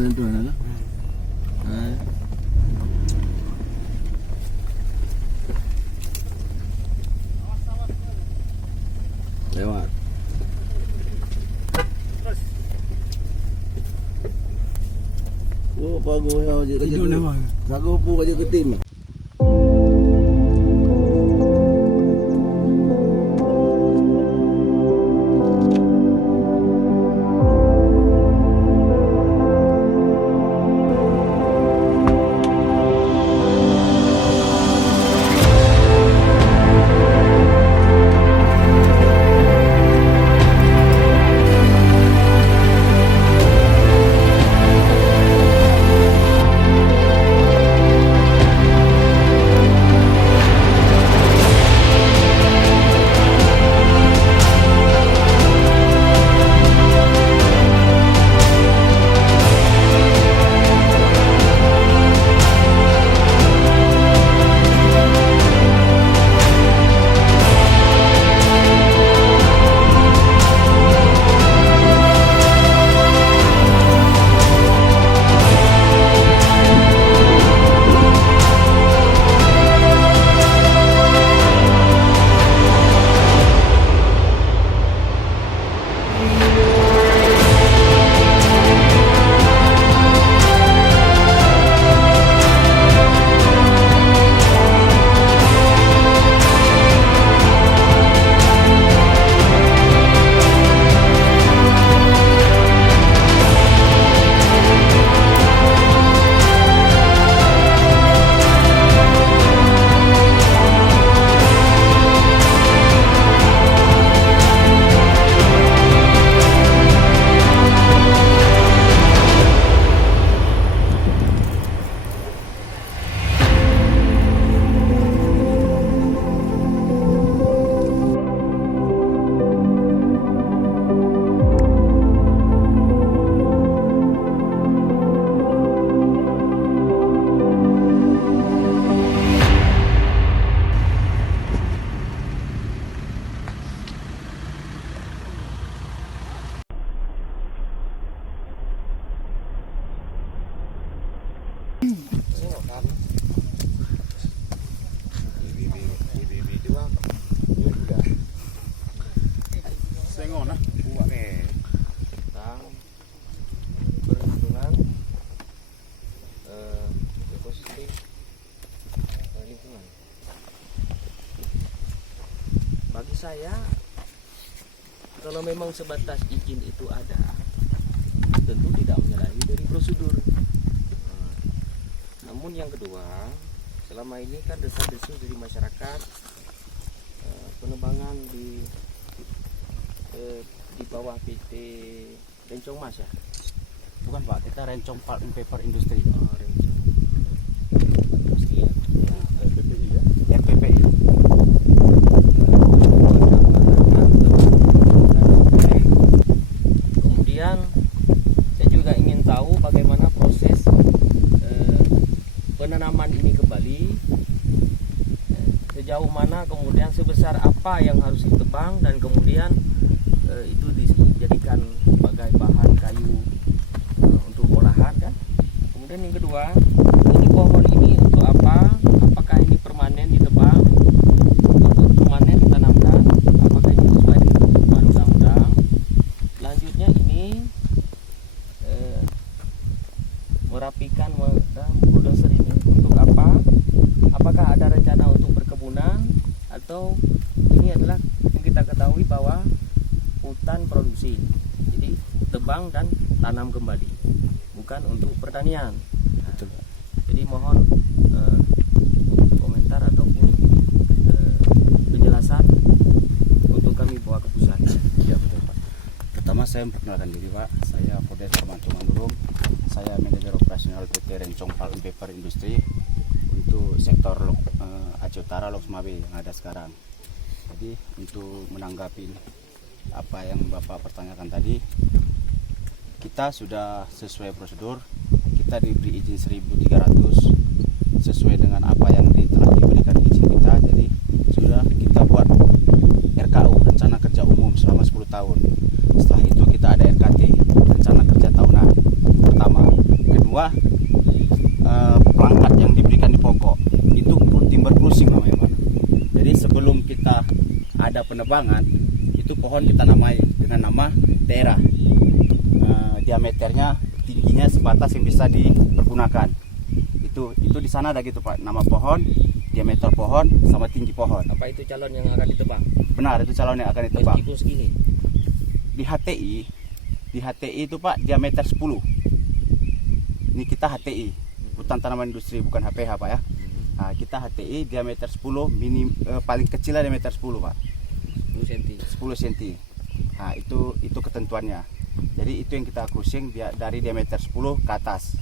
tentuan lah. Lewat. Oh, bagus ya kerja. Hidup nama. Sago pun kerja ke tim. Bagi saya, kalau memang sebatas izin itu ada, tentu tidak menyalahi dari prosedur. Namun yang kedua, selama ini kan desas-desus dari masyarakat, penebangan di bawah PT Rencong Mas ya? Bukan Pak, kita Rencong Pulp and Paper Industry. Oh, Rencong Industri ya? RPPI ya? RPPI. Kemudian saya juga ingin tahu bagaimana proses penanaman ini kembali, sejauh mana, kemudian sebesar apa yang harus ditebang, dan kemudian itu dijadikan sebagai bahan kayu untuk olahan kan. Kemudian yang kedua, ini pohon ini untuk apa? Apakah ini permanen ditebang, untuk permanen ditanamkan, apakah ini sesuai dengan ketentuan undang-undang? Selanjutnya ini merapikan bulldozer ini untuk apa? Apakah ada rencana untuk perkebunan, atau ini adalah yang kita ketahui bahwa hutan produksi, jadi tebang dan tanam kembali, bukan untuk pertanian. Nah, jadi mohon komentar ataupun penjelasan untuk kami bawa ke pusat. Ya betul Pak. Pertama saya memperkenalkan diri Pak, saya Kodes Hermanto Manurung, saya manajer operasional PT Rencong Pulp and Paper Industry untuk sektor Aceh Utara Lok Sumawe yang ada sekarang. Jadi untuk menanggapi apa yang Bapak pertanyakan tadi, kita sudah sesuai prosedur, kita diberi izin 1.300 sesuai dengan apa yang telah diberikan izin kita. Jadi sudah kita buat RKU, rencana kerja umum, selama 10 tahun. Setelah itu kita ada RKT, rencana kerja tahunan pertama. kita ada penebangan, itu pohon kita namai dengan nama daerah. Diameternya, tingginya sebatas yang bisa dipergunakan. Itu di sana ada gitu Pak, nama pohon, diameter pohon sama tinggi pohon. Apa itu calon yang akan ditebang? Benar, itu calon yang akan ditebang. Meskipun segini. Di HTI itu Pak diameter 10. Ini kita HTI, hutan tanaman industri, bukan HPH Pak ya. Nah, kita HTI diameter 10, paling kecilnya diameter 10 Pak. 10 cm. 10 cm. Nah, itu ketentuannya. Jadi itu yang kita cruising dari diameter 10 ke atas.